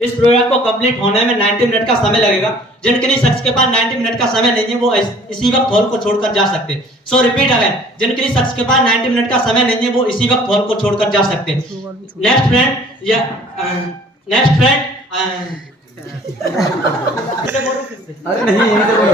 इस प्रोजेक्ट को कंप्लीट होने में 90 मिनट का समय लगेगा। जिन किन्हीं शख्स के पास 90 मिनट का समय नहीं है वो इसी वक्त हॉल को छोड़कर जा सकते हैं। सो रिपीट अगेन, जिन किन्हीं शख्स के पास 90 मिनट का समय नहीं है वो इसी वक्त हॉल को छोड़कर जा सकते हैं। नेक्स्ट फ्रेंड या next friend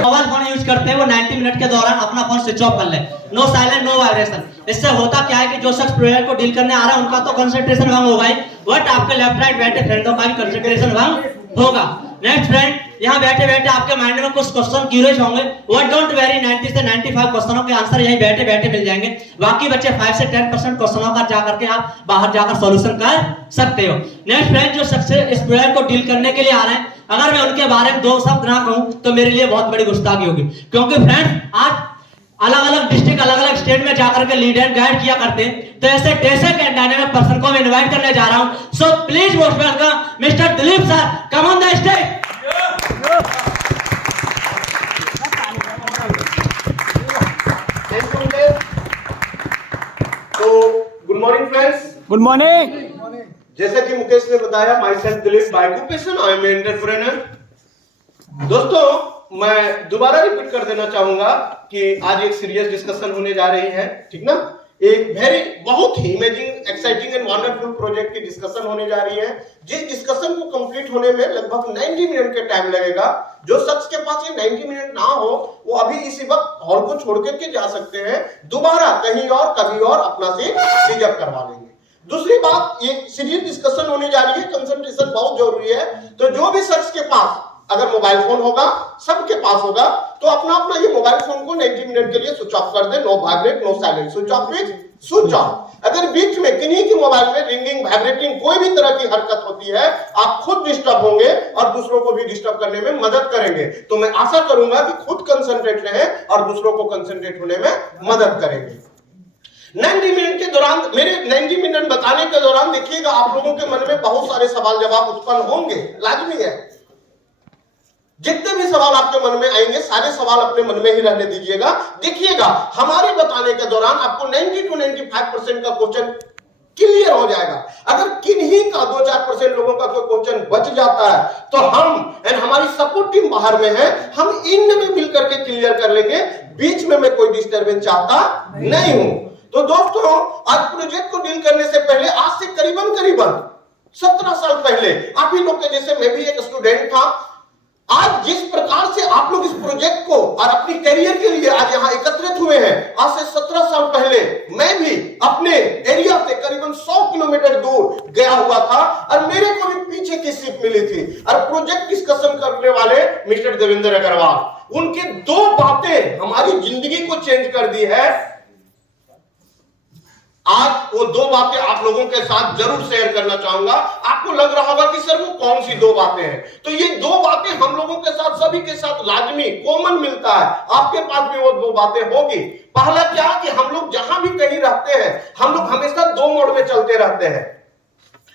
mobile phone use करते हैं वो 90 मिनट के दौरान अपना फोन स्विच ऑफ कर ले। No silent, no vibration. इससे होता क्या है कि जो शख्स प्रोजेक्ट को डील करने आ रहा है उनका तो कंसंट्रेशन भंग होगा ही, बट आपके लेफ्ट राइट बैठे फ्रेंडों का भी कंसंट्रेशन भंग होगा। नेक्स्ट फ्रेंड, यहाँ बैठे बैठे आपके माइंड में कुछ क्वेश्चन क्यूरियस होंगे, वो डोंट वेरी 90 से 95 क्वेश्चनों के आंसर यहीं बैठे बैठे मिल जाएंगे। बाकी बच्चे 5 से 10% क्वेश्चनों का जाकर के आप बाहर जाकर सॉल्यूशन कर सकते हो। नेक्स्ट फ्रेंड, जो शख्स इस प्रोजेक्ट को डील करने के लिए आ रहे हैं, अगर मैं उनके बारे में 2 शब्द ना कहूं तो मेरे लिए बहुत बड़ी गुस्ताखी होगी, क्योंकि फ्रेंड्स आज अलग अलग डिस्ट्रिक्ट अलग अलग स्टेट में जाकर के लीड एंड गाइड किया करते हैं। तो ऐसे टेसेक एंड डायनामिक पर्सन को मैं इनवाइट करने जा रहा हूं। So please most welcome mister Dilip sir, come on the stage. तो good morning friends. Good morning. जैसा कि मुकेश ने बताया, myself Dilip, by occupation I am entrepreneur. दोस्तों, मैं दोबारा रिपीट कर देना चाहूंगा कि आज एक सीरियस डिस्कशन होने जा रही है, ठीक ना। एक बहुत ही amazing, exciting and wonderful project की डिस्कशन होने जा रही है। जिस डिस्कशन को कंप्लीट होने में लगभग 90 मिनट के टाइम लगेगा। जो शख्स के पास ये 90 मिनट ना हो वो अभी इसी वक्त हॉल को छोड़ करके जा सकते हैं, दोबारा कहीं और कभी और अपना सीट रिजर्व करवा लेंगे। दूसरी बात, ये सीरियस डिस्कशन होने जा रही है, कंसंट्रेशन बहुत जरूरी है। तो जो भी शख्स के पास अगर मोबाइल फोन होगा, सबके पास होगा, तो अपना अपना ये मोबाइल फोन को 90 मिनट के लिए स्विच ऑफ कर दे। No vibrate, no silent, switch off means switch off. अगर बीच में किन्हीं के मोबाइल में रिंगिंग, वाइब्रेटिंग कोई भी तरह की हरकत होती है, आप खुद डिस्टर्ब होंगे और दूसरों को भी डिस्टर्ब करने में मदद करेंगे। तो मैं आशा करूंगा कि खुद कंसंट्रेट रहें और दूसरों को कंसंट्रेट होने में मदद करेंगे। 90 मिनट के दौरान, मेरे 90 मिनट बताने के दौरान देखिएगा आप लोगों के मन में बहुत सारे सवाल जवाब उत्पन्न होंगे, लाजमी है। जितने भी सवाल आपके मन में आएंगे सारे सवाल अपने मन में ही रहने दीजिएगा। देखिएगा हमारे बताने के दौरान आपको 90 to 95% का क्वेश्चन क्लियर हो जाएगा। अगर किन्हीं का 2-4% लोगों का कोई क्वेश्चन बच जाता है तो हम एंड हमारी सपोर्ट टीम बाहर में है, हम इन में मिलकर के क्लियर कर लेंगे। बीच में मैं कोई डिस्टर्बेंस चाहता नहीं हूं। तो दोस्तों, आज प्रोजेक्ट को डील करने से पहले, आज से करीबन 17 साल पहले, आप ही लोग के जैसे मैं भी एक स्टूडेंट था। आज जिस प्रकार से आप लोग इस प्रोजेक्ट को और अपनी करियर के लिए आज यहाँ एकत्रित हुए हैं, आज से 17 साल पहले मैं भी अपने एरिया से करीबन 100 किलोमीटर दूर गया हुआ था और मेरे को भी पीछे की सीट मिली थी। और प्रोजेक्ट डिस्कशन करने वाले मिस्टर देवेंद्र अग्रवाल, उनके 2 बातें हमारी जिंदगी को चेंज कर दी है। आज वो 2 बातें आप लोगों के साथ जरूर शेयर करना चाहूंगा। आपको लग रहा होगा कि सर वो कौन सी 2 बातें हैं, तो ये 2 बातें हम लोगों के साथ, सभी के साथ लाजमी कॉमन मिलता है। आपके पास भी वो 2 बातें होगी। पहला क्या कि हम लोग जहां भी कहीं रहते हैं, हम लोग हमेशा 2 मोड में चलते रहते हैं।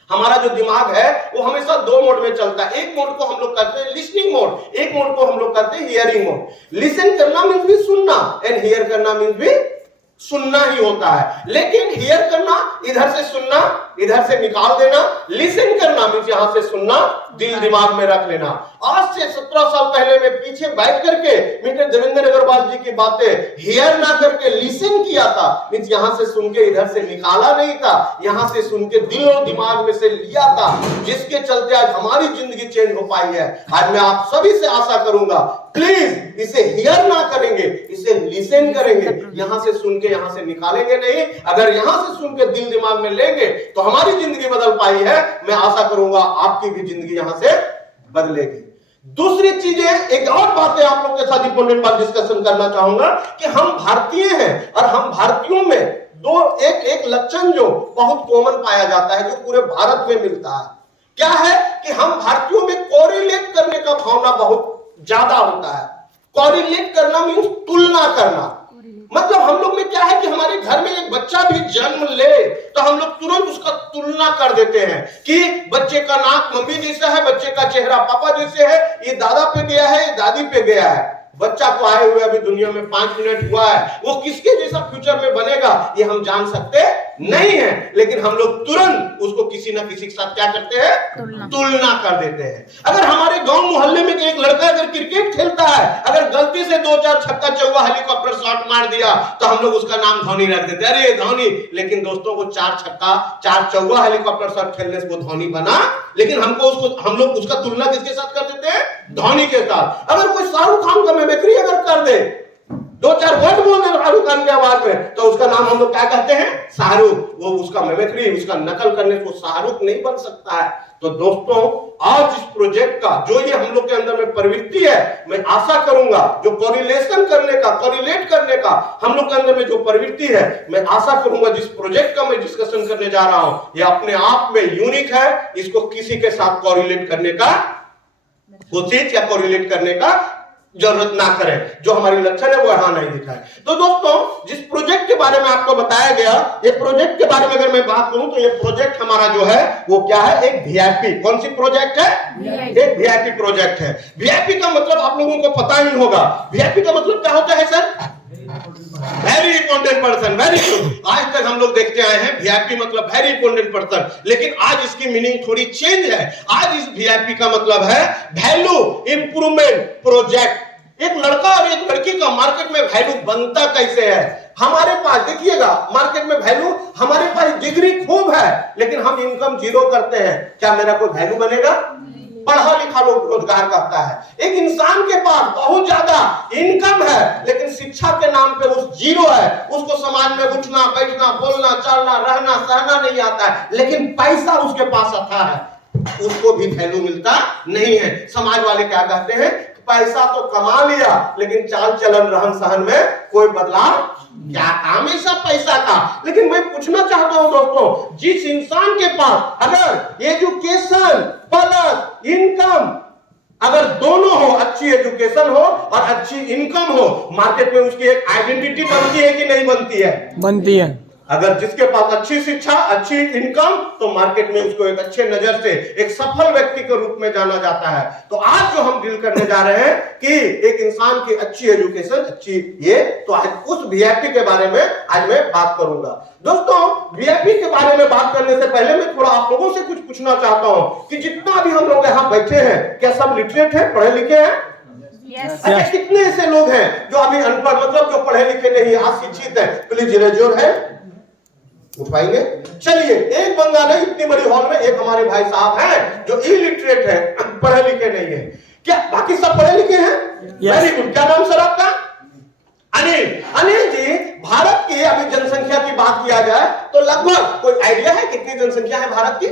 हमारा जो दिमाग है वो हमेशा 2 मोड में चलता है। एक मोड को हम लोग कहते हैं लिसनिंग मोड, एक मोड को हम लोग कहते हैं हियरिंग मोड। लिसन करना मींस भी सुनना एंड हियर करना मींस भी सुनना ही होता है। लेकिन हियर करना, इधर से सुनना, इधर से निकाल देना। लिसन करना मींस यहां से सुनना, दिल दिमाग में रख लेना। आज से 17 साल पहले मैं पीछे बैठ करके मिस्टर देवेंद्र अग्रवाल जी की बातें हियर ना करके लिसन किया था। मींस यहां से सुन के इधर से निकाला नहीं था, यहां से सुन के दिल और दिमाग में से लिया था, जिसके चलते आज हमारी जिंदगी चेंज हो पाई है। आज मैं आप सभी से आशा करूंगा, प्लीज इसे हियर ना करेंगे, इसे लिसन करेंगे। यहां से सुन के यहां से निकालेंगे नहीं। अगर यहां से सुन के दिल दिमाग में लेंगे तो हमारी जिंदगी बदल पाई है। मैं आशा करूंगा आपकी भी जिंदगी यहां से बदलेगी। दूसरी चीजें, एक और बातें आप लोगों के साथ इंपॉर्टेंट बात डिस्कशन करना चाहूंगा कि हम भारतीय हैं और हम भारतीयों में एक लक्षण जो बहुत कॉमन पाया जाता है, जो पूरे भारत में मिलता है, क्या है कि हम भारतीयों में कोरिलेट करने का भावना बहुत ज्यादा होता है। कोरिलेट करना मींस तुलना करना। मतलब हम लोग में क्या है कि हमारे घर में एक बच्चा भी जन्म ले तो हम लोग तुरंत उसका तुलना कर देते हैं कि बच्चे का नाक मम्मी जैसा है, बच्चे का चेहरा पापा जैसे है, ये दादा पे गया है, ये दादी पे गया है। बच्चा को आए हुए अभी दुनिया में 5 मिनट हुआ है, वो किसके जैसा फ्यूचर में बनेगा ये हम जान सकते नहीं है, लेकिन हम लोग तुरंत उसको किसी ना किसी के साथ क्या करते हैं, तुलना कर देते हैं। अगर हमारे गांव मोहल्ले में एक लड़का अगर क्रिकेट खेलता है, अगर गलती से 2-4 छक्का चौका हेलीकॉप्टर शॉट मार दिया तो हम लोग उसका नाम धोनी रख देते हैं, अरे धोनी। लेकिन दोस्तों वो 4 छक्का 4 चौका हेलीकॉप्टर शॉट खेलने से वो धोनी बना, लेकिन हम लोग उसका तुलना किसके साथ कर देते हैं, धोनी के साथ। अगर कोई शाहरुख खान का मिमिक्री अगर कर दे, 2-4 वर्ड बोल दे शाहरुख खान की आवाज में, तो उसका नाम हम लोग क्या कहते हैं, शाहरुख। वो उसका मिमिक्री, उसका नकल करने से वो शाहरुख नहीं बन सकता है। तो दोस्तों आज इस प्रोजेक्ट का जो ये हम लोग के अंदर में प्रवृत्ति है, मैं आशा करूंगा जो कोरिलेशन करने का, कोरिलेट करने का हम लोग के अंदर में जो प्रवृत्ति है, मैं आशा करूंगा जिस प्रोजेक्ट का मैं डिस्कशन करने जा रहा हूं, ये अपने आप में यूनिक है। इसको किसी के साथ कोरिलेट करने का कोशिश या कोरिलेट करने का जरूरत ना करें। जो हमारी लक्षण है वो यहां नहीं दिखा है। तो दोस्तों जिस प्रोजेक्ट के बारे में आपको बताया गया, ये प्रोजेक्ट के बारे में अगर मैं बात करूं तो ये प्रोजेक्ट हमारा जो है वो क्या है, एक वीआईपी। कौन सी प्रोजेक्ट है, एक वीआईपी प्रोजेक्ट है। वीआईपी का मतलब आप लोगों को पता ही होगा, वीआईपी का मतलब क्या होता है sir, very important person. Very good. आज तक हम लोग देखते आए हैं वीआईपी मतलब वेरी इंपॉर्टेंट पर्सन, लेकिन आज इसकी मीनिंग थोड़ी चेंज है। आज इस वीआईपी का मतलब है वैल्यू इंप्रूवमेंट प्रोजेक्ट। एक लड़का और एक लड़की का मार्केट में वैल्यू बनता कैसे है। हमारे पास देखिएगा मार्केट में वैल्यू, हमारे पास डिग्री खूब है लेकिन हम इनकम जीरो करते हैं, क्या मेरा कोई वैल्यू बनेगा? पढ़ा लिखा लोग रोजगार करता है। एक इंसान के पास बहुत ज्यादा इनकम है लेकिन शिक्षा के नाम पे उस जीरो है, उसको समाज में उठना बैठना बोलना चलना रहना सहना नहीं आता है, लेकिन पैसा उसके पास आता है, उसको भी वैल्यू मिलता नहीं है। समाज वाले क्या कहते हैं, पैसा तो कमा लिया लेकिन चाल चलन रहन सहन में कोई बदलाव, क्या काम है सब पैसा का। लेकिन मैं पूछना चाहता हूं दोस्तों, जिस इंसान के पास अगर एजुकेशन प्लस इनकम, अगर दोनों हो, अच्छी एजुकेशन हो और अच्छी इनकम हो, मार्केट में उसकी एक आइडेंटिटी बनती है कि नहीं बनती है? बनती है। अगर जिसके पास अच्छी शिक्षा अच्छी इनकम, तो मार्केट में उसको एक अच्छे नजर से एक सफल व्यक्ति के रूप में जाना जाता है। तो आज जो हम डील करने जा रहे हैं कि एक इंसान की अच्छी एजुकेशन अच्छी ये, तो आज उस वीआईपी के बारे में आज मैं बात करूंगा। दोस्तों वीआईपी के बारे में बात करने से पहले मैं थोड़ा आप लोगों से कुछ पूछना चाहता हूं कि जितना भी हम लोग यहाँ बैठे हैं, क्या सब लिटरेट है, पढ़े लिखे हैं? अच्छा, कितने ऐसे लोग हैं जो अभी अनपढ़, मतलब जो पढ़े लिखे नहीं, अशिक्षित है? प्लीज रेजोर है, उठाएंगे। चलिए, एक बंदा नहीं, इतनी बड़ी हॉल में एक हमारे भाई साहब हैं जो इलिटरेट है, पढ़े लिखे नहीं है। क्या बाकी सब पढ़े लिखे हैं? Very good. क्या नाम सर आपका? अनिल। अनिल जी, भारत की अभी जनसंख्या की बात किया जाए तो लगभग कोई आइडिया है कितनी जनसंख्या है भारत की?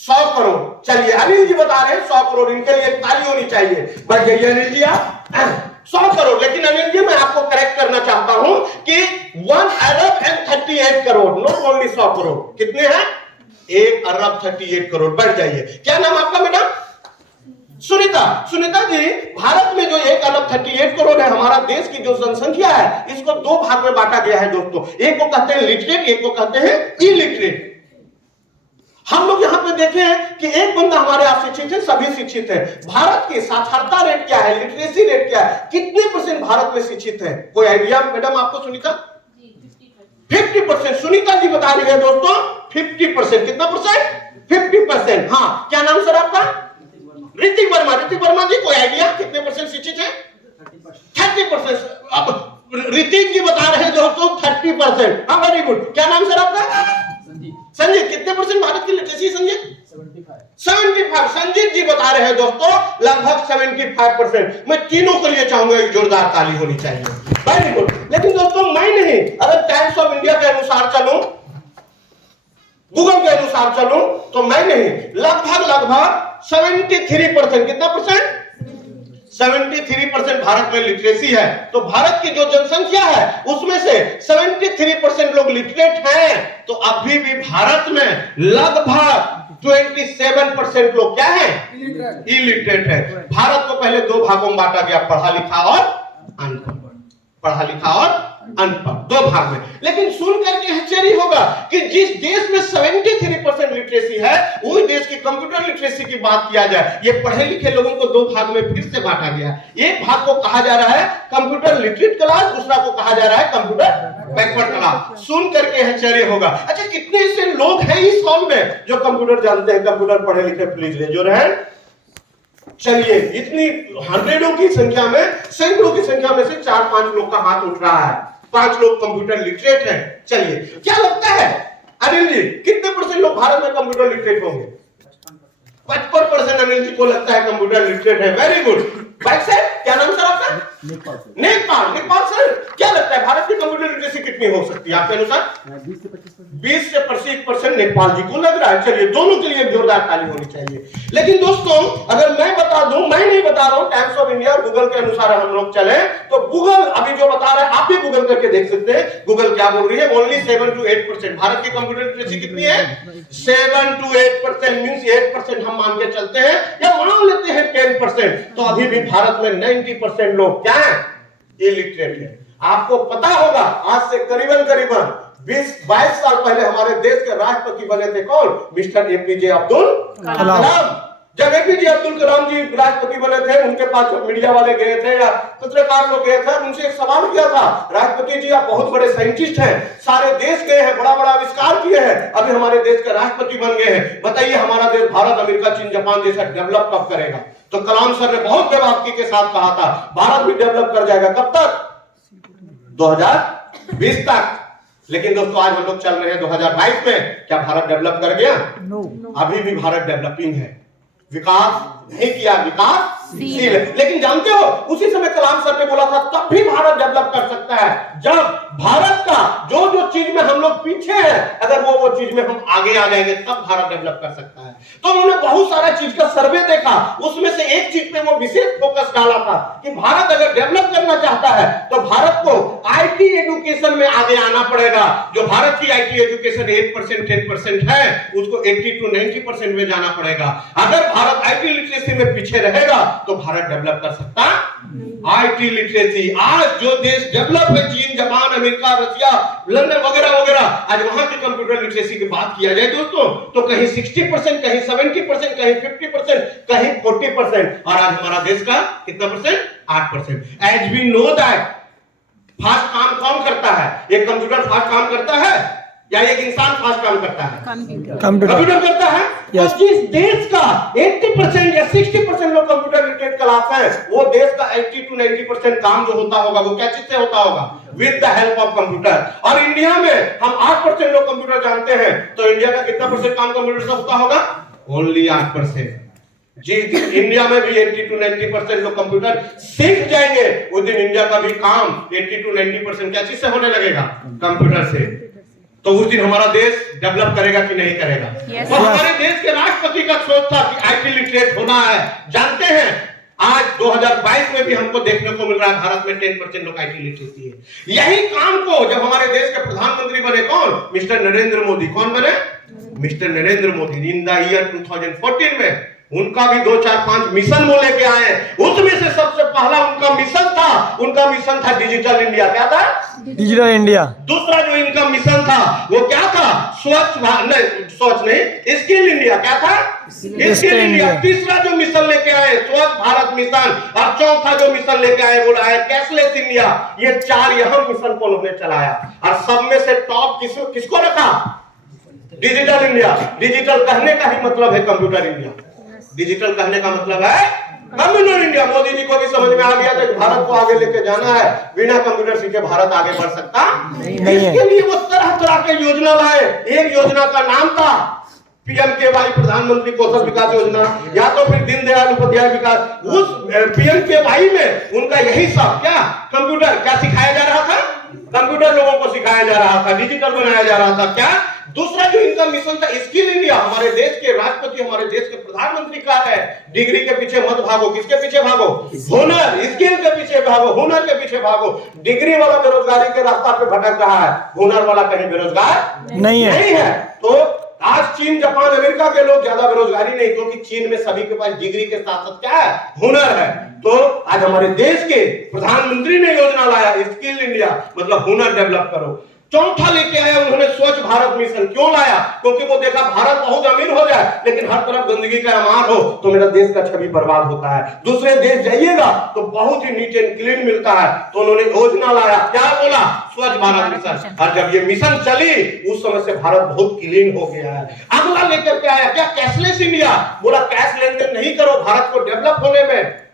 100 करोड़। चलिए, अनिल जी बता रहे हैं 100 करोड़, इनके लिए ताली होनी चाहिए। बढ़ जाइए अनिल जी आप, 100 करोड़। लेकिन अनिल जी मैं आपको करेक्ट करना चाहता हूं कि 1 अरब 38 करोड़, नॉट ओनली 100 करोड़। कितने हैं? 1 अरब 38 करोड़। बढ़ जाइए। क्या नाम आपका बेटा? सुनीता। सुनीता जी, भारत में जो 1 अरब 38 करोड़ है, हमारा देश की जो जनसंख्या है, इसको 2 भाग में बांटा गया है दोस्तों। एक को कहते हैं लिटरेट, एक को कहते हैं इलिटरेट। हम लोग यहाँ पे देखें कि एक बंदा हमारे अशिक्षित है, सभी शिक्षित है। भारत की साक्षरता रेट क्या है, लिटरेसी रेट क्या है, कितने परसेंट भारत में शिक्षित है? कोई आइडिया मैडम आपको? सुनीता 50%। सुनीता जी बता रही है दोस्तों 50%। कितना परसेंट? 50%। हाँ, क्या नाम सर आपका? ऋतिक वर्मा। ऋतिक वर्मा जी, कोई आइडिया कितने परसेंट शिक्षित है? 30%। अब ऋतिक जी बता रहे हैं दोस्तों 30%। हाँ, वेरी गुड। क्या नाम सर आपका? संजीत। कितने परसेंट भारत की लिटरेसी संजीत? 75। संजीत जी बता रहे हैं दोस्तों लगभग 75%। मैं तीनों के लिए चाहूंगा एक जोरदार ताली होनी चाहिए। Very good. लेकिन दोस्तों मैं नहीं, अगर टाइम्स ऑफ इंडिया के अनुसार चलूं, गूगल के अनुसार चलूं, तो मैं नहीं, लगभग 73%। कितना परसेंट? 73% भारत में लिटरेसी है। तो भारत की जो जनसंख्या है उसमें से 73% लोग लिटरेट हैं। तो अभी भी भारत में लगभग 27% लोग क्या है? इलिटरेट है। भारत को पहले 2 भागों में बांटा गया, पढ़ा लिखा और अनपढ़। पढ़ा लिखा और अनपढ़, दो भाग में। लेकिन सुन करके आश्चर्य होगा कि जिस देश में 73% लिटरेसी है, वही देश की कंप्यूटर लिटरेसी की बात किया जाए, ये पढ़े लिखे लोगों को दो भाग में फिर से बांटा गया। एक भाग को कहा जा रहा है कंप्यूटर लिटरेट क्लास, दूसरा को कहा जा रहा है कंप्यूटर बैकवर्ड क्लास। सुन करके आश्चर्य होगा, अच्छा कितने ऐसे लोग हैं इस हॉल में जो कंप्यूटर जानते हैं, कंप्यूटर पढ़े लिखे, प्लीज ले जो रहे। चलिए, इतनी हंड्रेडों की संख्या में, सैकड़ों की संख्या में से 4-5 लोग का हाथ उठ रहा है, 5 लोग कंप्यूटर लिटरेट हैं। चलिए, क्या लगता है अनिल जी, कितने परसेंट लोग भारत में कंप्यूटर लिटरेट होंगे? 55% अनिल जी को लगता है कंप्यूटर लिटरेट है। Very good. भाई साहब, क्या नाम सर आपका? नेपाल सर, क्या लगता है भारत की कंप्यूटर लिटरेसी कितनी हो सकती है आपके अनुसार? 20 से 25% नेपाल जी को लग रहा है। चलिए, दोनों के लिए जोरदार ताली होनी चाहिए। लेकिन दोस्तों, अगर मैं बता दूं, मैं नहीं बता रहा हूं, टाइम्स ऑफ इंडिया गूगल के अनुसार हम लोग चले तो गूगल अभी जो बता रहा है, आप भी गूगल करके देख सकते हैं। गूगल क्या बोल रही है? Only 7 to 8%। भारत की कंप्यूटर लिटरेसी कितनी है? 7 to 8%, मींस 8% हम मान के चलते हैं या मान लेते हैं 10%, तो अभी भी भारत में 90% लोग क्या है? इलिटरेट है। आपको पता होगा, आज से करीबन 20-22 साल पहले हमारे देश के राष्ट्रपति बने थे कौन? Mister APJ Abdul Kalam. जब एपीजे अब्दुल कलाम जी राष्ट्रपति बने थे, उनके पास जब मीडिया वाले गए थे या पत्रकार लोग गए थे, उनसे एक सवाल किया था, राष्ट्रपति जी आप बहुत बड़े साइंटिस्ट हैं, सारे देश गए हैं, बड़ा बड़ा आविष्कार किए हैं, अभी हमारे देश के राष्ट्रपति बन गए हैं, बताइए हमारा देश भारत, अमेरिका, चीन, जापान जैसा डेवलप कब करेगा? तो कलाम सर ने बहुत बेबाकी के साथ कहा था, भारत भी डेवलप कर जाएगा। कब तक? 2020 तक। लेकिन दोस्तों, आज हम लोग चल रहे हैं 2022 में। क्या भारत डेवलप कर गया? अभी भी भारत डेवलपिंग है, विकास नहीं किया, विकासशील है। लेकिन जानते हो, उसी समय कलाम सर ने बोला था तब भी भारत डेवलप कर सकता है जब भारत का जो जो चीज में हम लोग पीछे हैं, अगर वो चीज में हम आगे आ जाएंगे, तब भारत डेवलप कर सकता है। तो उन्होंने बहुत सारा चीज का सर्वे देखा, उसमें से एक चीज पे वो विशेष फोकस डाला था कि भारत अगर डेवलप करना चाहता है तो भारत को आईटी एजुकेशन में आगे आना पड़ेगा। जो भारत की आईटी एजुकेशन 8% 10% है, उसको 80 to 90% में जाना पड़ेगा। अगर भारत आईटी लिटरेसी में पीछे रहेगा तो भारत डेवलप कर सकता? आईटी लिटरेसी, आज जो देश डेवलप है, चीन, जापान, अमेरिका, रशिया, लंदन वगैरह वगैरह, आज वहां की कंप्यूटर लिटरेसी की बात किया जाए दोस्तों, तो कहीं 60%, कहीं 70%, कहीं 50%, कहीं 40%, और आज हमारा देश का कितना percent? 8%। As we know that, fast काम कौन करता है? एक कंप्यूटर फास्ट काम करता है या एक इंसान फास्ट काम करता है? कंप्यूटर करता है। yes. तो जिस देश का 80% या 60% लोग कंप्यूटर लिटरेट क्लास है, वो देश का 80 to 90% काम जो होता होगा वो क्या चीज से होता होगा? With the help of computer. और इंडिया में हम 8% लोग कंप्यूटर जानते हैं, तो इंडिया का कितना परसेंट काम कंप्यूटर से होता होगा? ओनली 8%। जी, इंडिया में भी 80 to 90% लोग कंप्यूटर सीख जाएंगे, उस दिन इंडिया का भी काम 80 to 90% क्या चीज से होने लगेगा? कंप्यूटर से। तो उस दिन हमारा देश डेवलप करेगा कि नहीं करेगा? yes. तो हमारे देश के राष्ट्रपति का सोच था कि आईटी लिटरेट होना है। जानते हैं, आज 2022 में भी हमको देखने को मिल रहा है भारत में 10% लोग आईटी लिटरेसी है। यही काम को जब हमारे देश के प्रधानमंत्री बने कौन? मिस्टर नरेंद्र मोदी। कौन बने? Mister Narendra Modi. In the year 2014 में उनका भी 2, 4, 5 मिशन वो लेके आए। उसमें से सबसे पहला उनका मिशन था डिजिटल इंडिया। क्या था? Digital India. दूसरा जो इनका मिशन था वो क्या था? स्वच्छ नहीं, स्किल इंडिया। क्या था? Skill India. तीसरा जो मिशन लेके आए स्वच्छ भारत मिशन, और चौथा जो मिशन लेके आए वो है कैशलेस इंडिया। ये 4 यह मिशन को उन्होंने चलाया, और सब में से टॉप किसको रखा? Digital India. डिजिटल कहने का ही मतलब है कंप्यूटर इंडिया। डिजिटल कहने का मतलब है कंप्यूटर इंडिया। मोदी जी को भी समझ में आ गया था कि भारत को आगे लेके जाना है, बिना कंप्यूटर सीखे भारत आगे बढ़ सकता नहीं। इसके लिए वो तरह तरह के योजना लाए। एक योजना का नाम था पीएमकेवाई, प्रधानमंत्री कौशल विकास योजना, या तो फिर दीनदयाल उपाध्याय विकास। उस पीएमकेवाई में उनका यही सब क्या कंप्यूटर क्या सिखाया जा रहा था? कंप्यूटर लोगों को सिखाया जा रहा था, डिजिटल बनाया जा रहा था। क्या दूसरा जो इनका मिशन था स्किल इंडिया। हमारे देश के राष्ट्रपति, हमारे देश के प्रधानमंत्री कहा है डिग्री के पीछे मत भागो। किसके पीछे भागो? हुनर। स्किल के पीछे भागो, हुनर के पीछे भागो। डिग्री वाला बेरोजगारी के रास्ता पे भटक रहा है, हुनर वाला कहीं बेरोजगार नहीं है। तो आज चीन, जापान, अमेरिका के लोग ज्यादा बेरोजगारी नहीं, क्योंकि चीन में सभी के पास डिग्री के साथ साथ क्या है, हुनर है। तो आज हमारे देश के प्रधानमंत्री ने योजना लाया स्किल इंडिया, मतलब हुनर डेवलप करो। चौथा लेके आया उन्होंने स्वच्छ भारत मिशन। क्यों लाया? क्योंकि वो देखा भारत बहुत अमीर हो जाए लेकिन हर तरफ गंदगी का अमार हो तो मेरा देश का छवि बर्बाद होता है। दूसरे देश जाइएगा तो बहुत ही नीट एंड क्लीन मिलता है, तो उन्होंने योजना लाया। क्या बोला? स्वच्छ भारत मिशन। और जब ये मिशन चली उस समय से भारत बहुत क्लीन हो गया है। अगला लेकर के आया क्या? Cashless India. बोला कैश लेन देन नहीं करो, भारत को डेवलप होने में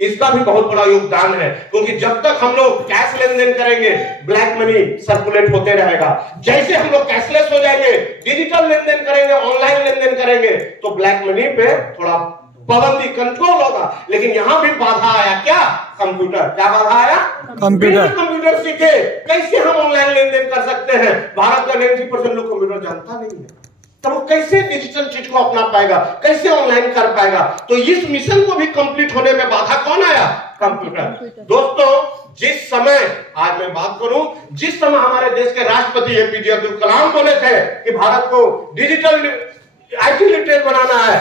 इसका भी बहुत बड़ा योगदान है, क्योंकि जब तक हम लोग कैश लेन देन करेंगे ब्लैक मनी सर्कुलेट होते रहेगा। जैसे हम लोग कैशलेस हो जाएंगे, डिजिटल लेन देन करेंगे, ऑनलाइन लेन देन करेंगे, तो ब्लैक मनी पे थोड़ा पाबंदी, कंट्रोल होगा। लेकिन यहां भी बाधा आया। क्या? कंप्यूटर। क्या बाधा आया? कंप्यूटर सीखे कैसे हम ऑनलाइन लेन देन कर सकते हैं। भारत का 90% लोग कंप्यूटर जानता नहीं है, तो वो कैसे डिजिटल चीज को अपना पाएगा, कैसे ऑनलाइन कर पाएगा। तो इस मिशन को भी कंप्लीट होने में बाधा कौन आया? कंप्यूटर। दोस्तों जिस समय, आज मैं बात करूं, जिस समय हमारे देश के राष्ट्रपति एपीजे अब्दुल कलाम बोले थे कि भारत को डिजिटल आईटी लिटरेट बनाना है,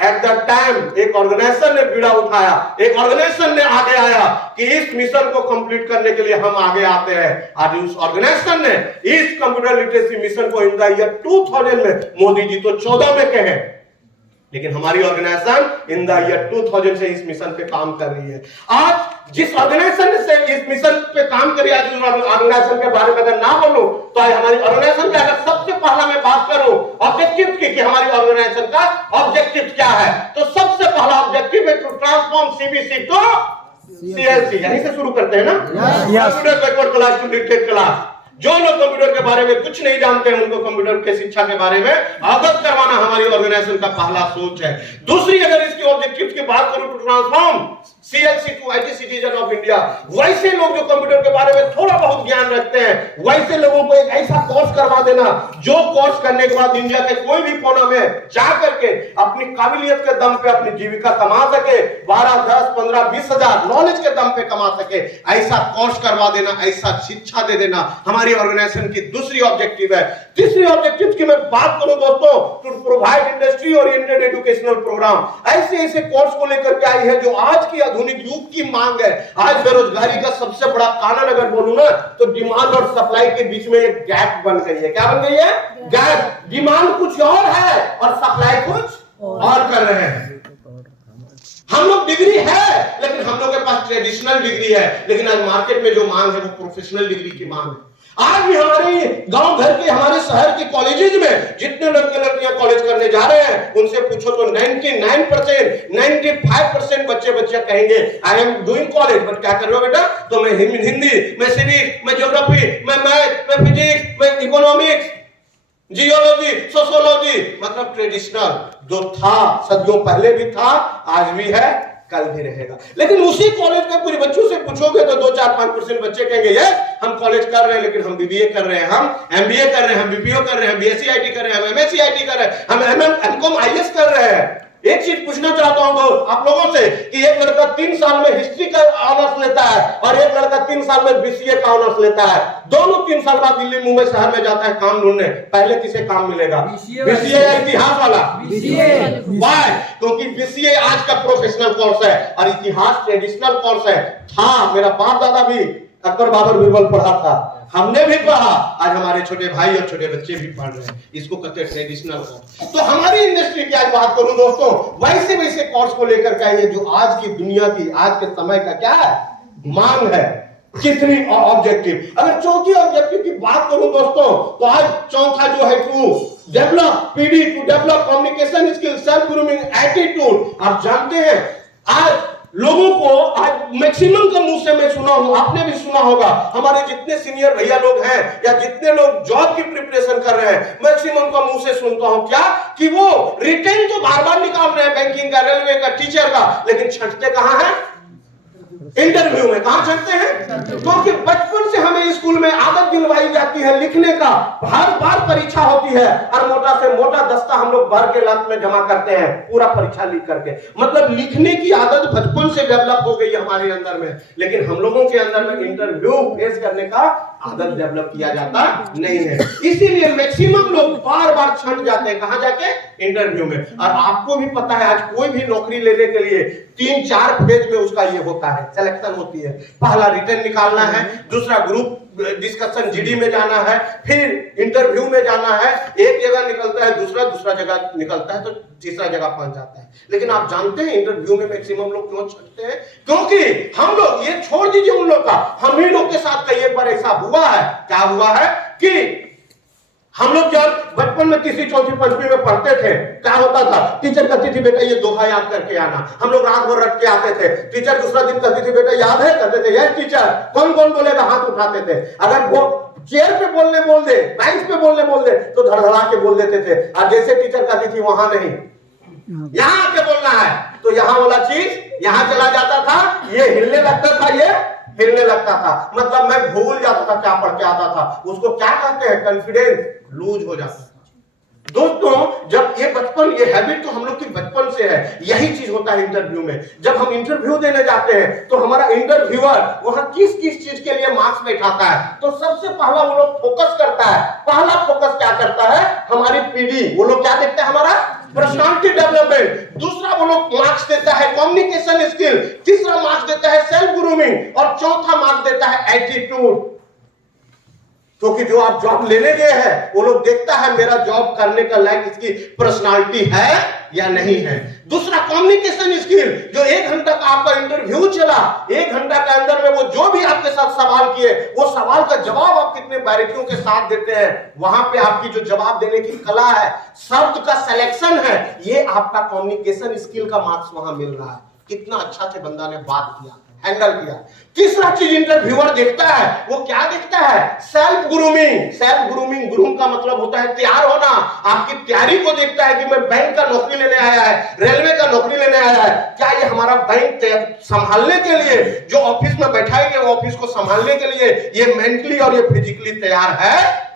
एट द टाइम एक ऑर्गेनाइजेशन ने बीड़ा उठाया, एक ऑर्गेनाइजेशन ने आगे आया कि इस मिशन को कंप्लीट करने के लिए हम आगे आते हैं। आज उस ऑर्गेनाइजेशन ने इस कंप्यूटर लिटरेसी मिशन को इन द ईयर 2000 में, मोदी जी तो 14 में कहे, लेकिन हमारी ऑर्गेनाइजेशन इन द ईयर 2000 से इस मिशन पे काम कर रही है। आज जिस ऑर्गेनाइजेशन से इस मिशन पे काम कर रही है, आज ऑर्गेनाइजेशन के बारे में अगर ना बोलूं तो आज हमारी ऑर्गेनाइजेशन का अगर सबसे पहला मैं बात करूं ऑब्जेक्टिव की कि हमारी ऑर्गेनाइजेशन का ऑब्जेक्टिव क्या है, तो सबसे पहला ऑब्जेक्टिव है to transform CBC to CLC. यहीं से शुरू करते हैं ना, computer backward class to literate class. जो लोग कंप्यूटर के बारे में कुछ नहीं जानते हैं उनको कंप्यूटर के शिक्षा के बारे में अवगत करवाना हमारी ऑर्गेनाइजेशन का पहला सोच है। दूसरी, अगर इसकी ऑब्जेक्टिव्स की बात करूं, to transform CLC to IT citizen of India. वैसे लोग जो कंप्यूटर के बारे में थोड़ा बहुत ज्ञान रखते हैं, वैसे लोगों को एक ऐसा कोर्स करवा देना जो कोर्स करने के बाद इंडिया के कोई भी कोना में जा करके अपनी काबिलियत के दम पे अपनी जीविका कमा सके, 12, 10, 15, 20 हजार नॉलेज के दम पे कमा सके, ऐसा कोर्स करवा देना, ऐसा शिक्षा दे देना हमारी ऑर्गेनाइजेशन की दूसरी ऑब्जेक्टिव है। तीसरी ऑब्जेक्टिव की मैं बात करूं दोस्तों, to provide industry oriented educational program. ऐसे ऐसे कोर्स को लेकर के आई है जो आज की आधुनिक युग की मांग है। आज बेरोजगारी का सबसे बड़ा कारण अगर बोलूं ना तो डिमांड और सप्लाई के बीच में एक गैप बन गई है। क्या बन गई है? गैप। डिमांड कुछ और है और सप्लाई कुछ और कर रहे हैं। हम लोग डिग्री है लेकिन हम लोग के पास ट्रेडिशनल डिग्री है, लेकिन आज मार्केट में जो मांग है वो प्रोफेशनल डिग्री की मांग है। आज भी हमारे गांव घर के, हमारे शहर के कॉलेजेस में जितने लड़के लड़कियां कॉलेज करने जा रहे हैं उनसे पूछो तो 99%, 95% बच्चे बच्चियां कहेंगे I am doing college, but क्या कर रहे हो बेटा? तो मैं हिंदी, मैं सिविक्स, मैं ज्योग्राफी, मैं मैथ, मैं फिजिक्स, मैं इकोनॉमिक्स, जियोलॉजी, सोशियोलॉजी, मतलब ट्रेडिशनल जो था, सदियों पहले भी था, आज भी है, कल भी रहेगा। लेकिन उसी कॉलेज के पूरे बच्चों से पूछोगे तो 2, 4, 5% बच्चे कहेंगे यस हम कॉलेज कर रहे हैं, लेकिन हम बीबीए कर रहे हैं, हम एमबीए कर रहे हैं, हम बीपीओ कर रहे हैं, हम बीएससी आईटी कर रहे हैं, हम एमएससी आईटी कर रहे हैं, हम एमकॉम आईएएस कर रहे हैं। एक चीज पूछना चाहता हूं आप लोगों से कि एक लड़का 3 साल में हिस्ट्री का ऑनर्स लेता है और एक लड़का 3 साल में बीसीए का ऑनर्स लेता है। दोनों 3 साल बाद दिल्ली मुंबई शहर में जाता है काम ढूंढने, पहले किसे काम मिलेगा? बीसीए या इतिहास वाला? वाई? क्योंकि बीसीए आज का प्रोफेशनल कोर्स है और इतिहास ट्रेडिशनल कोर्स है। था, मेरा बाप दादा भी अकबर बाबर बीरबल पढ़ा था, हमने भी पढ़ा, आज हमारे छोटे भाई और छोटे बच्चे भी पढ़ रहे हैं। इसको कहते हैं ट्रेडिशनल कोर्स। तो हमारी इंडस्ट्री की आज बात करूं दोस्तों, वैसे वैसे कोर्स को लेकर के ये जो आज की दुनिया की, आज के समय का क्या है, मांग है। कितनी ऑब्जेक्टिव, अगर चौथी ऑब्जेक्टिव की बात करूं दोस्तों तो आज चौथा जो है to develop PD, to develop communication skill, self grooming attitude. आप जानते हैं आज लोगों को, आज मैक्सिमम का मुंह से मैं सुना हूं, आपने भी सुना होगा, हमारे जितने सीनियर भैया लोग हैं या जितने लोग जॉब की प्रिपरेशन कर रहे हैं, मैक्सिमम का मुंह से सुनता हूं क्या कि वो रिटेन तो बार बार निकाल रहे हैं, बैंकिंग का, रेलवे का, टीचर का, लेकिन छंटते कहां है? इंटरव्यू में कहां चलते हैं? क्योंकि बचपन से हमें स्कूल में आदत दिलवाई जाती है लिखने का, हर बार परीक्षा होती है और मोटा से मोटा दस्ता हम लोग भर के लात में जमा करते हैं पूरा परीक्षा लिख करके। मतलब लिखने की आदत बचपन से डेवलप हो गई हमारे अंदर में, लेकिन हम लोगों के अंदर में इंटरव्यू फेस करने का आदत डेवलप किया जाता नहीं है। इसीलिए मैक्सिमम लोग बार बार छंट जाते हैं कहां जाके? इंटरव्यू में। और आपको भी पता है आज कोई भी नौकरी लेने के लिए 3-4 फेज में उसका ये होता है, सिलेक्शन होती है। पहला रिटर्न निकालना है, दूसरा ग्रुप डिस्कशन जीडी में जाना है, फिर इंटरव्यू में जाना है। एक जगह निकलता है, दूसरा जगह निकलता है, तो तीसरा जगह पहुंच जाता है। लेकिन आप जानते हैं इंटरव्यू में मैक्सिमम लोग क्यों छटते हैं? क्योंकि हम लोग, ये छोड़ दीजिए उन लोग का, हम ही लोग के साथ कई एक बार ऐसा हुआ है। क्या हुआ है कि हम लोग जब बचपन में तीसरी चौथी पंचवी में पढ़ते थे, क्या होता था? टीचर कहती थी बेटा ये दोहा याद करके आना। हम लोग रात भर रट के आते थे। टीचर दूसरा दिन कहती थी बेटा याद है? कहते थे यस टीचर। कौन कौन बोलेगा? हाथ उठाते थे। अगर वो चेयर पे बोलने बोल दे, बेंच पे बोलने बोल दे, तो धड़धड़ा के बोल देते थे। और जैसे टीचर कहती थी वहां नहीं, यहां आके बोलना है, तो यहां वाला चीज यहां चला जाता था, ये हिलने लगता था, ये हिलने लगता था। मतलब मैं भूल जाता था क्या पढ़ के आता था। उसको क्या कहते हैं? कॉन्फिडेंस लूज हो जाता है। दोस्तों जब ये बचपन, ये हैबिट तो हम लोग की बचपन से है। यही चीज होता है इंटरव्यू में। जब हम इंटरव्यू देने जाते हैं तो हमारा इंटरव्यूअर वहां किस किस चीज के लिए मार्क्स बैठाता है, तो सबसे पहला वो लोग फोकस करता है। पहला फोकस क्या करता है? हमारी पीडी। वो लोग क्या देखता है? हमारा पर्सनालिटी डेवलपमेंट। दूसरा वो लोग मार्क्स देता है कम्युनिकेशन स्किल। तीसरा मार्क्स देता है सेल्फ ग्रूमिंग। और चौथा मार्क्स देता है एटीट्यूड। क्योंकि जो आप जॉब लेने गए हैं वो लोग देखता है मेरा जॉब करने का लायक इसकी पर्सनालिटी है या नहीं है। दूसरा कम्युनिकेशन स्किल। जो 1 घंटा का आपका इंटरव्यू चला, 1 घंटा के अंदर में वो जो भी आपके साथ सवाल किए, वो सवाल का जवाब आप कितने बारीकियों के साथ देते हैं। वहां पे आपकी जो जवाब देने की कला है, शब्द का सिलेक्शन है, ये आपका कम्युनिकेशन स्किल का मार्क्स वहां मिल रहा है। कितना अच्छा से बंदा ने बात किया, हैंडल किया। तीसरा चीज इंटरव्यूअर देखता है, वो क्या देखता है? Self grooming. Self grooming, groom का मतलब होता है तैयार होना। आपकी तैयारी को देखता है कि मैं बैंक का नौकरी लेने आया है, रेलवे का नौकरी लेने आया है, क्या ये हमारा बैंक संभालने के लिए, जो ऑफिस में बैठाएंगे वो ऑफिस को संभालने के लिए ये मेंटली और ये फिजिकली तैयार है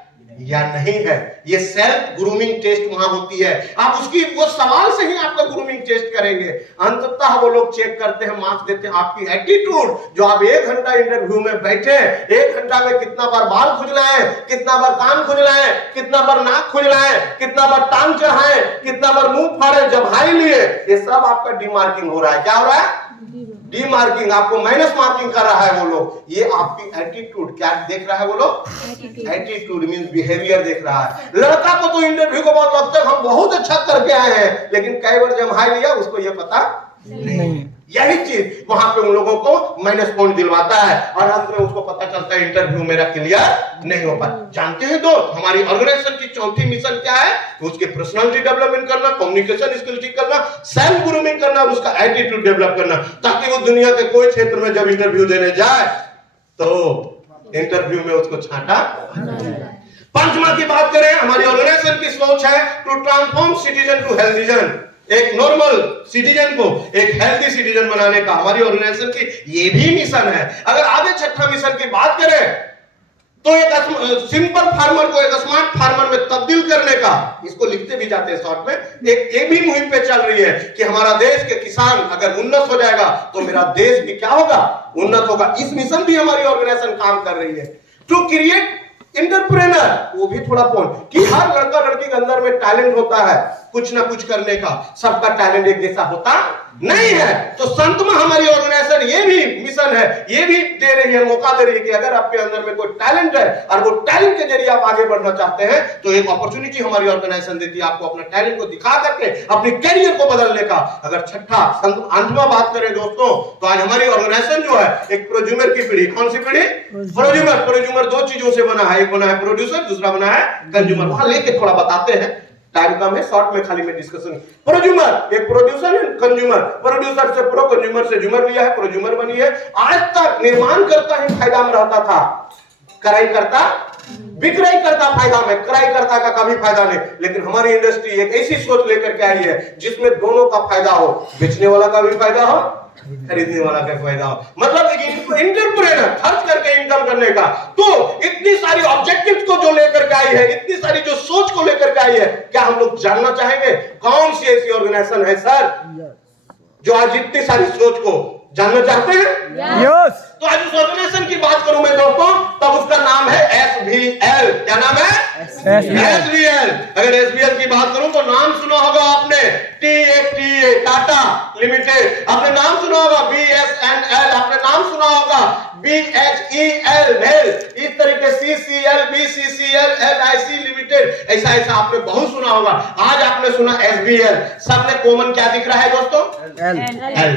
या नहीं है। ये सेल्फ ग्रूमिंग टेस्ट वहां होती है। आप उसकी वो सवाल से ही आपका ग्रूमिंग टेस्ट करेंगे। अंततः वो लोग चेक करते हैं, मार्क्स देते हैं आपकी एटीट्यूड। जो आप 1 घंटा इंटरव्यू में बैठे, 1 घंटा में कितना बार बाल खुजलाए, कितना बार कान खुजलाए, कितना बार नाक खुजलाए, कितना बार टांग चढ़ाए, कितना बार मुंह फाड़े, जमाई लिए, ये सब आपका डीमार्किंग हो रहा है। क्या हो रहा है? डीमार्किंग। आपको माइनस मार्किंग कर रहा है वो लोग। ये आपकी एटीट्यूड क्या देख रहा है वो लोग? एटीट्यूड मींस बिहेवियर देख रहा है। लड़का को तो इंटरव्यू के बाद लगता है हम बहुत अच्छा करके आए हैं, लेकिन कई बार जमाई लिया उसको ये पता नहीं। यही चीज वहां पे उन लोगों को माइनस पॉइंट दिलवाता है और अंत में उसको पता चलता है इंटरव्यू मेरा क्लियर नहीं हो पाया। जानते हैं दोस्त, हमारी ऑर्गेनाइजेशन की चौथी मिशन क्या है? उसके पर्सनालिटी डेवलपमेंट करना, कम्युनिकेशन स्किल ठीक करना, सेल्फ ग्रूमिंग करना और उसका एटीट्यूड डेवलप करना, ताकि वो दुनिया के कोई क्षेत्र में जब इंटरव्यू देने जाए तो इंटरव्यू में उसको छांटा। पंचमा की बात करें, हमारी ऑर्गेनाइजेशन की सोच है to transform citizen to health. एक नॉर्मल सिटीजन को एक हेल्दी सिटीजन बनाने का हमारी ऑर्गेनाइजेशन की ये भी मिशन है। अगर आगे छठा मिशन की बात करें तो एक सिंपल फार्मर को एक स्मार्ट फार्मर में तब्दील करने का, इसको लिखते भी जाते हैं शॉर्ट में, एक भी मुहिम पे चल रही है कि हमारा देश के किसान अगर उन्नत हो जाएगा तो मेरा देश भी क्या होगा? उन्नत होगा। इस मिशन भी हमारी ऑर्गेनाइजेशन काम कर रही है। टू क्रिएट एंटरप्रेन्योर, वो भी थोड़ा पॉइंट कि हर लड़का लड़की के अंदर में टैलेंट होता है कुछ ना कुछ करने का। सबका टैलेंट एक जैसा होता नहीं है। तो संत में हमारी ऑर्गेनाइजेशन ये भी मिशन है, ये भी दे रही है, मौका दे रही है कि अगर आपके अंदर में कोई टैलेंट है और वो टैलेंट के जरिए आप आगे बढ़ना चाहते हैं तो एक अपॉर्चुनिटी हमारी ऑर्गेनाइजेशन देती है आपको अपना टैलेंट को दिखा करके अपने कैरियर को बदलने का। अगर छठा अंतमा बात करें दोस्तों, तो आज हमारी ऑर्गेनाइजेशन जो है एक प्रोज्यूमर की पीढ़ी। कौन सी पीढ़ी? प्रोज्यूमर। प्रोज्यूमर 2 चीजों से बना है, एक बना है प्रोड्यूसर, दूसरा बना है कंज्यूमर। वहां लेके थोड़ा बताते हैं, टाइम कम है, शॉर्ट में खाली में डिस्कशन। प्रोज्यूमर, एक प्रोड्यूसर है, कंज्यूमर। प्रोड्यूसर से प्रो, कंज्यूमर से ज्यूमर लिया है, प्रोज्यूमर बनी है। आज तक निर्माण करता ही फायदा में रहता था, कराई करता विक्रय करता फायदा में, क्रय करता का कभी फायदा नहीं। लेकिन हमारी इंडस्ट्री एक ऐसी सोच लेकर के आई है जिसमें दोनों का फायदा हो, बेचने वाला का भी फायदा हो, खरीदने वाला का फायदा हो। मतलब एक एंटरप्रेन्योर खर्च करके इनकम करने का। तो इतनी सारी ऑब्जेक्टिव्स को जो लेकर के आई है, इतनी सारी जो सोच को लेकर के आई है, क्या हम लोग जानना चाहेंगे कौन सी ऐसी ऑर्गेनाइजेशन है सर जो आज इतनी सारी सोच को जानना चाहते हैं? यस। तो आज उस ऑर्गेनाइजेशन की बात करूं मैं दोस्तों, तब उसका नाम है SVL। क्या नाम है? SVL। अगर SVL की बात करूं तो नाम सुना होगा आपने, TA टाटा लिमिटेड, आपने नाम सुना होगा BSNL, आपने नाम सुना होगा BHEL भेल, इस तरीके CCL, BCCL, LIC लिमिटेड, ऐसा ऐसा आपने बहुत सुना होगा। आज आपने सुना SVL। सब में कॉमन क्या दिख रहा है दोस्तों? L।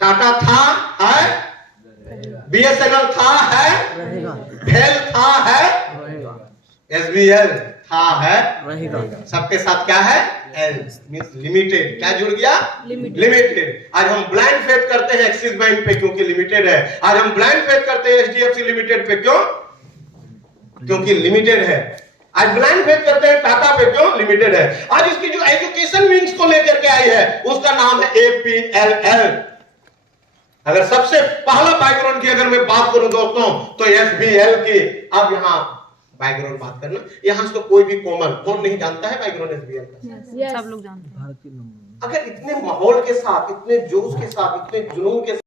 टाटा था, है, BSNL था, है, भेल था, है, SVL था, है, सबके साथ क्या है? L means limited. क्या जुड़ गया? लिमिटेड। आज हम ब्लाइंड फेथ करते हैं एक्सिस बैंक पे क्योंकि लिमिटेड है। आज हम ब्लाइंड फेथ करते हैं HDFC लिमिटेड पे, क्यों? क्योंकि लिमिटेड है। आज ब्लाइंड फेथ करते हैं टाटा पे, क्यों? लिमिटेड है। आज इसकी जो एजुकेशन विंग्स को लेकर के आई है उसका नाम है APLL। अगर सबसे पहला बैकग्राउंड की अगर मैं बात करूं दोस्तों तो SVL की। अब यहां बैकग्राउंड बात करना, यहां से तो कोई भी कौन नहीं जानता है बैकग्राउंड SVL का। सब लोग जानते हैं। अगर इतने माहौल के साथ, इतने जोश के साथ, इतने जुनून के साथ